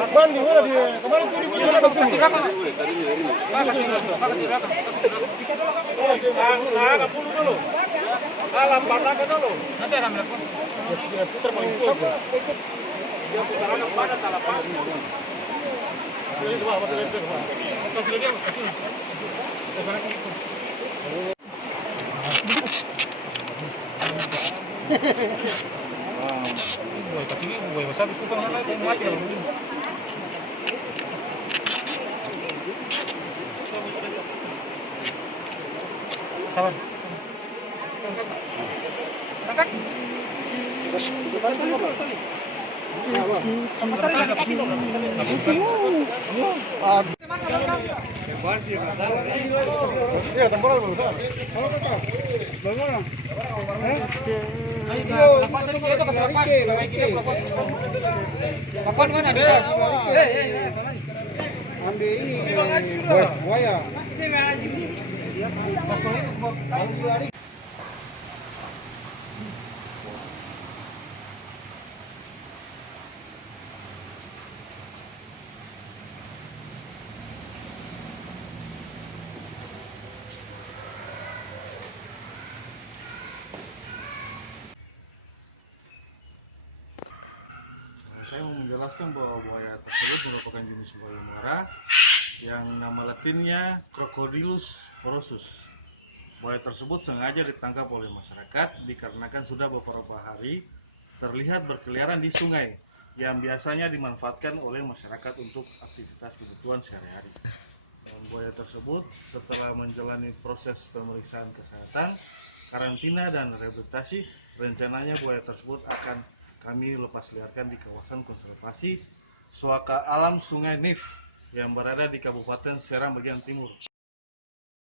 Lakban di mana dia? Kemarin tuh di mana Lakban? Kapulu dulu. Lakban aja dulu. Nanti akan Lakban. Dia putar paling kuat. Dia putar Lakban ada Lakban. Ini dua, apa itu? Kasih dia, kasih. Buat kaki ini buat besar itu kan ada yang mati kalau begini. Sabar. Angkat. Iya, temporal belum. Bagaimana? Kapan mana bebas? Ambil ini buaya. Saya mau menjelaskan bahwa buaya tersebut merupakan jenis buaya muara yang nama latinnya Crocodylus porosus. Buaya tersebut sengaja ditangkap oleh masyarakat dikarenakan sudah beberapa hari terlihat berkeliaran di sungai yang biasanya dimanfaatkan oleh masyarakat untuk aktivitas kebutuhan sehari-hari. Dan buaya tersebut setelah menjalani proses pemeriksaan kesehatan, karantina dan rehabilitasi, rencananya buaya tersebut akan kami lepas liarkan di kawasan konservasi Suaka Alam Sungai Nif yang berada di Kabupaten Serang bagian timur.